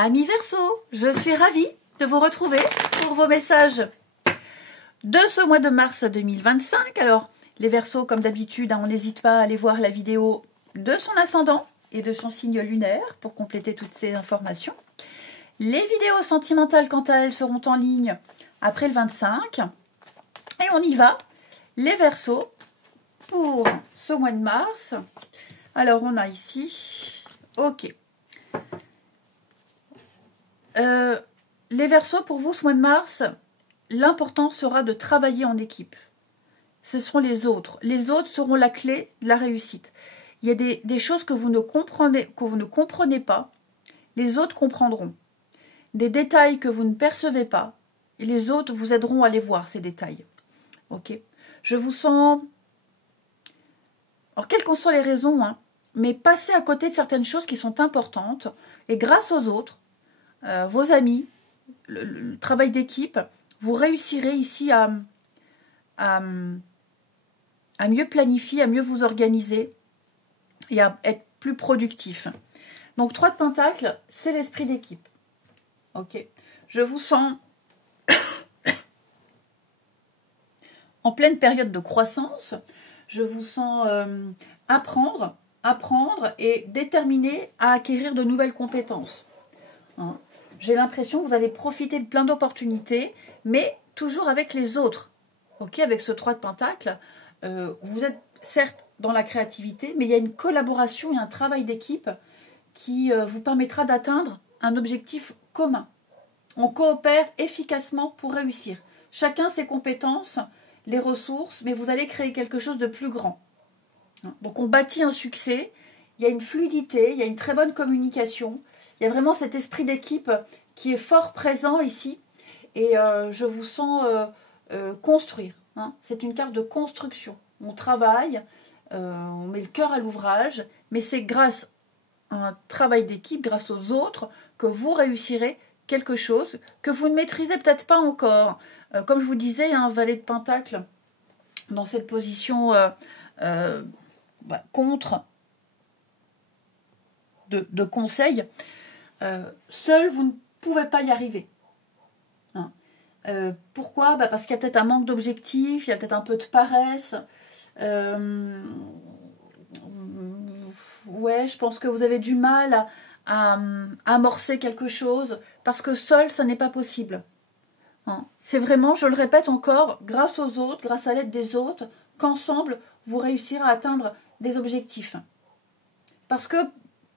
Amis Verseau, je suis ravie de vous retrouver pour vos messages de ce mois de mars 2025. Alors, les Verseaux, comme d'habitude, on n'hésite pas à aller voir la vidéo de son ascendant et de son signe lunaire pour compléter toutes ces informations. Les vidéos sentimentales, quant à elles, seront en ligne après le 25. Et on y va, les Verseaux, pour ce mois de mars. Alors, on a ici... Ok. Les Verseaux, pour vous, ce mois de mars, l'important sera de travailler en équipe. Ce seront les autres. Les autres seront la clé de la réussite. Il y a des choses que vous ne comprenez pas, les autres comprendront. Des détails que vous ne percevez pas, et les autres vous aideront à les voir, ces détails. Ok. Je vous sens... Alors, quelles qu'en soient les raisons, hein, mais passez à côté de certaines choses qui sont importantes, et grâce aux autres, vos amis, le travail d'équipe, vous réussirez ici à mieux planifier, à mieux vous organiser et à être plus productif. Donc 3 de Pentacles, c'est l'esprit d'équipe. Ok. Je vous sens en pleine période de croissance. Je vous sens apprendre et déterminé à acquérir de nouvelles compétences. Hein. J'ai l'impression que vous allez profiter de plein d'opportunités, mais toujours avec les autres. Ok, avec ce 3 de Pentacles, vous êtes certes dans la créativité, mais il y a une collaboration et un travail d'équipe qui vous permettra d'atteindre un objectif commun. On coopère efficacement pour réussir. Chacun ses compétences, les ressources, mais vous allez créer quelque chose de plus grand. Donc on bâtit un succès, il y a une fluidité, il y a une très bonne communication. Il y a vraiment cet esprit d'équipe qui est fort présent ici. Et je vous sens construire. Hein. C'est une carte de construction. On travaille, on met le cœur à l'ouvrage, mais c'est grâce à un travail d'équipe, grâce aux autres, que vous réussirez quelque chose que vous ne maîtrisez peut-être pas encore. Comme je vous disais, un valet de Pentacle dans cette position contre de conseil. Seul, vous ne pouvez pas y arriver. Hein. Pourquoi ? Parce qu'il y a peut-être un manque d'objectifs, il y a peut-être un peu de paresse. Ouais, je pense que vous avez du mal à amorcer quelque chose, parce que seul, ça n'est pas possible. Hein. C'est vraiment, je le répète encore, grâce aux autres, grâce à l'aide des autres, qu'ensemble, vous réussirez à atteindre des objectifs. Parce que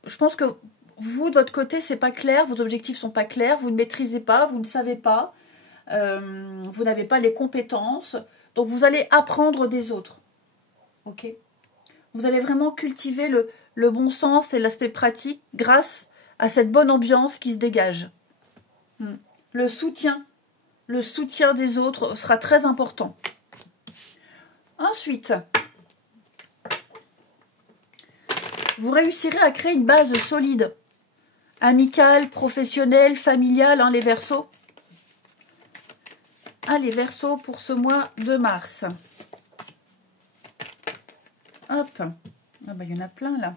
je pense que vous, de votre côté, c'est pas clair, vos objectifs sont pas clairs, vous ne maîtrisez pas, vous ne savez pas, vous n'avez pas les compétences, donc vous allez apprendre des autres. Ok ? Vous allez vraiment cultiver le bon sens et l'aspect pratique grâce à cette bonne ambiance qui se dégage. Le soutien des autres sera très important. Ensuite, vous réussirez à créer une base solide. Amicale, professionnelle, familiale, hein, les Verseaux. Ah, les Verseaux pour ce mois de mars. Hop. Ah bah, il y en a plein là.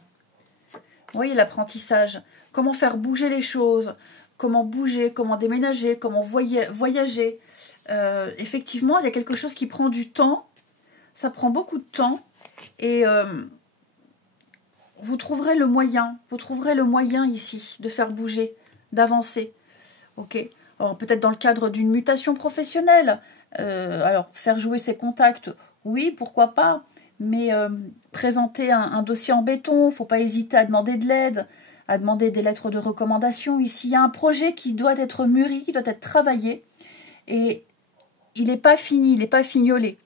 Vous voyez l'apprentissage. Comment faire bouger les choses. Comment bouger, comment déménager, comment voyager. Effectivement, il y a quelque chose qui prend du temps. Ça prend beaucoup de temps. Et... vous trouverez le moyen ici de faire bouger, d'avancer. Ok. Alors peut-être dans le cadre d'une mutation professionnelle. Alors faire jouer ses contacts, oui, pourquoi pas. Mais présenter un dossier en béton, il ne faut pas hésiter à demander de l'aide, à demander des lettres de recommandation. Ici, il y a un projet qui doit être mûri, qui doit être travaillé. Et il n'est pas fini, il n'est pas fignolé.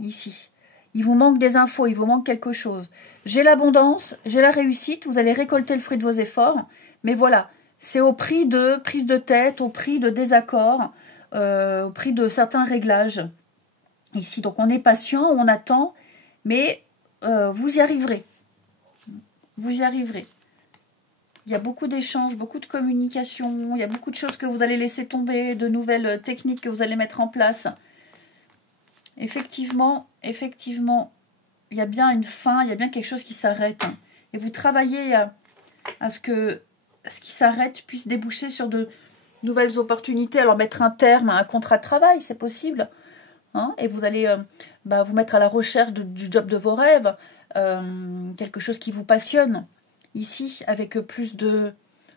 Ici. Il vous manque des infos, il vous manque quelque chose. J'ai l'abondance, j'ai la réussite, vous allez récolter le fruit de vos efforts. Mais voilà, c'est au prix de prise de tête, au prix de désaccords, au prix de certains réglages. Ici, donc on est patient, on attend, mais vous y arriverez. Vous y arriverez. Il y a beaucoup d'échanges, beaucoup de communication, il y a beaucoup de choses que vous allez laisser tomber, de nouvelles techniques que vous allez mettre en place. Effectivement, il y a bien une fin, il y a bien quelque chose qui s'arrête. Et vous travaillez à ce que ce qui s'arrête puisse déboucher sur de nouvelles opportunités. Alors mettre un terme à un contrat de travail, c'est possible. Hein, et vous allez vous mettre à la recherche du job de vos rêves, quelque chose qui vous passionne. Ici, avec plus de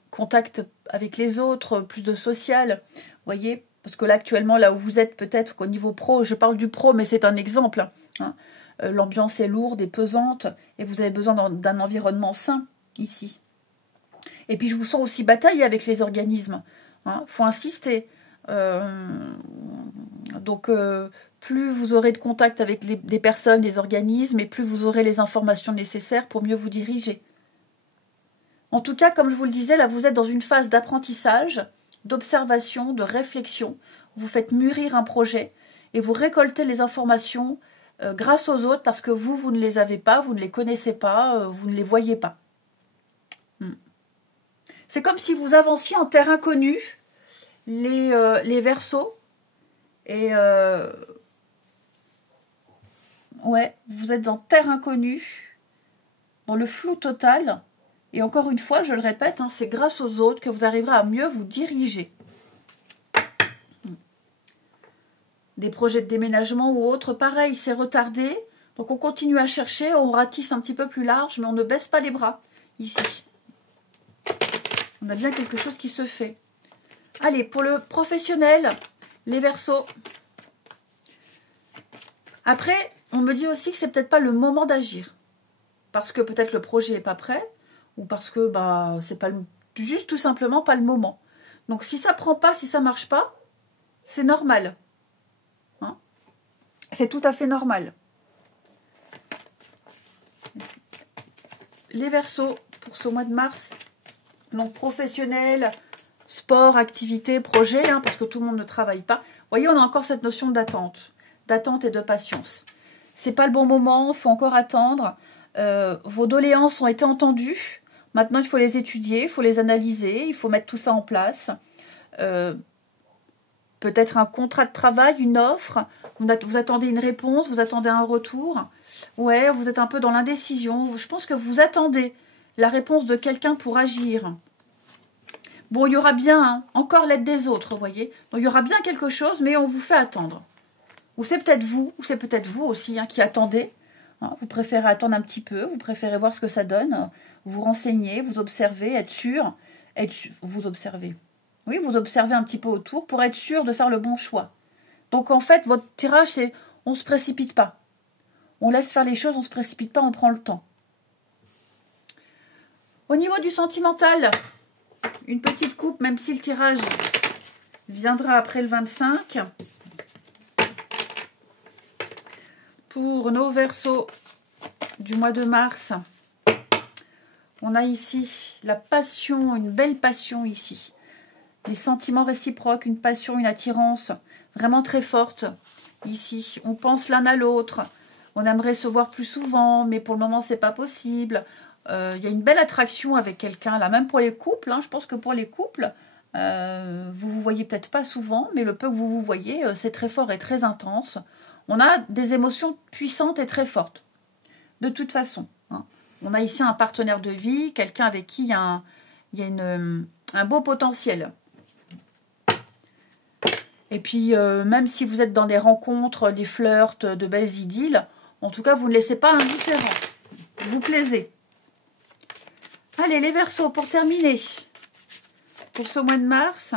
contact avec les autres, plus de social. Vous voyez, parce que là, actuellement, là où vous êtes, peut-être qu'au niveau pro, je parle du pro, mais c'est un exemple. Hein, l'ambiance est lourde et pesante, et vous avez besoin d'un environnement sain, ici. Et puis, je vous sens aussi batailler avec les organismes. Hein, faut insister. Donc, plus vous aurez de contact avec des personnes, les organismes, et plus vous aurez les informations nécessaires pour mieux vous diriger. En tout cas, comme je vous le disais, là, vous êtes dans une phase d'apprentissage, d'observation, de réflexion. Vous faites mûrir un projet et vous récoltez les informations grâce aux autres parce que vous ne les avez pas, vous ne les connaissez pas, vous ne les voyez pas. C'est comme si vous avanciez en terre inconnue, les Verseaux, et ouais, vous êtes en terre inconnue, dans le flou total. Et encore une fois, je le répète, hein, c'est grâce aux autres que vous arriverez à mieux vous diriger. Des projets de déménagement ou autres, pareil, c'est retardé. Donc on continue à chercher, on ratisse un petit peu plus large, mais on ne baisse pas les bras, ici. On a bien quelque chose qui se fait. Allez, pour le professionnel, les Verseaux. Après, on me dit aussi que c'est peut-être pas le moment d'agir. Parce que peut-être le projet n'est pas prêt, ou parce que c'est pas juste tout simplement pas le moment. Donc si ça prend pas, si ça marche pas, c'est normal. Hein, c'est tout à fait normal. Les Verseaux pour ce mois de mars, donc professionnel, sport, activité, projet, hein, parce que tout le monde ne travaille pas. Vous voyez, on a encore cette notion d'attente et de patience. C'est pas le bon moment, il faut encore attendre. Vos doléances ont été entendues. Maintenant, il faut les étudier, il faut les analyser, il faut mettre tout ça en place. Peut-être un contrat de travail, une offre. Vous attendez une réponse, vous attendez un retour. Ouais, vous êtes un peu dans l'indécision. Je pense que vous attendez la réponse de quelqu'un pour agir. Bon, il y aura bien encore l'aide des autres, vous voyez. Donc, il y aura bien quelque chose, mais on vous fait attendre. Ou c'est peut-être vous aussi qui attendez. Hein, vous préférez attendre un petit peu, vous préférez voir ce que ça donne, vous renseignez, vous observez, être sûr, vous observez. Oui, vous observez un petit peu autour pour être sûr de faire le bon choix. Donc en fait, votre tirage, c'est on ne se précipite pas. On laisse faire les choses, on ne se précipite pas, on prend le temps. Au niveau du sentimental, une petite coupe, même si le tirage viendra après le 25. Pour nos Verseaux du mois de mars, on a ici la passion, une belle passion ici. Les sentiments réciproques, une passion, une attirance vraiment très forte ici. On pense l'un à l'autre, on aimerait se voir plus souvent, mais pour le moment, c'est pas possible. Il y a une belle attraction avec quelqu'un, là, même pour les couples. Hein, je pense que pour les couples, vous voyez peut-être pas souvent, mais le peu que vous voyez, c'est très fort et très intense. On a des émotions puissantes et très fortes, de toute façon. Hein. On a ici un partenaire de vie, quelqu'un avec qui il y a un beau potentiel. Et puis, même si vous êtes dans des rencontres, des flirts, de belles idylles, en tout cas, vous ne laissez pas indifférent. Vous plaisez. Allez, les Verseaux, pour terminer, pour ce mois de mars.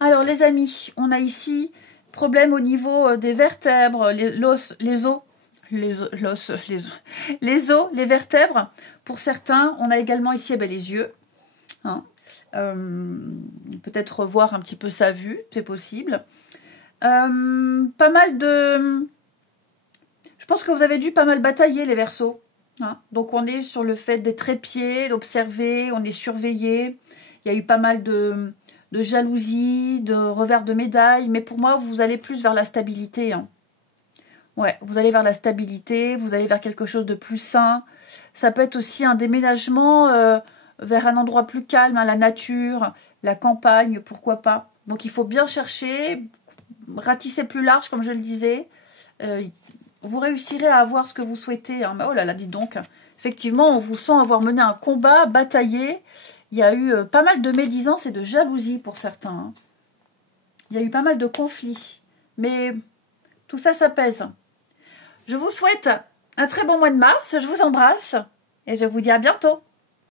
Alors, les amis, on a ici problème au niveau des vertèbres, les os, les vertèbres. Pour certains, on a également ici les yeux. Hein. Peut-être revoir un petit peu sa vue, c'est possible. Pas mal de... Je pense que vous avez dû pas mal batailler, les Verseaux. Hein. Donc, on est sur le fait d'être épié, d'observer, on est surveillé. Il y a eu pas mal de jalousie, de revers de médaille. Mais pour moi, vous allez plus vers la stabilité. Hein. Ouais, vous allez vers la stabilité, vous allez vers quelque chose de plus sain. Ça peut être aussi un déménagement vers un endroit plus calme, hein, la nature, la campagne, pourquoi pas. Donc, il faut bien chercher, ratisser plus large, comme je le disais. vous réussirez à avoir ce que vous souhaitez. Hein. Oh là là, dites donc. Effectivement, on vous sent avoir mené un combat, bataillé. Il y a eu pas mal de médisance et de jalousie pour certains. Hein. Il y a eu pas mal de conflits. Mais tout ça, ça pèse. Je vous souhaite un très bon mois de mars. Je vous embrasse et je vous dis à bientôt.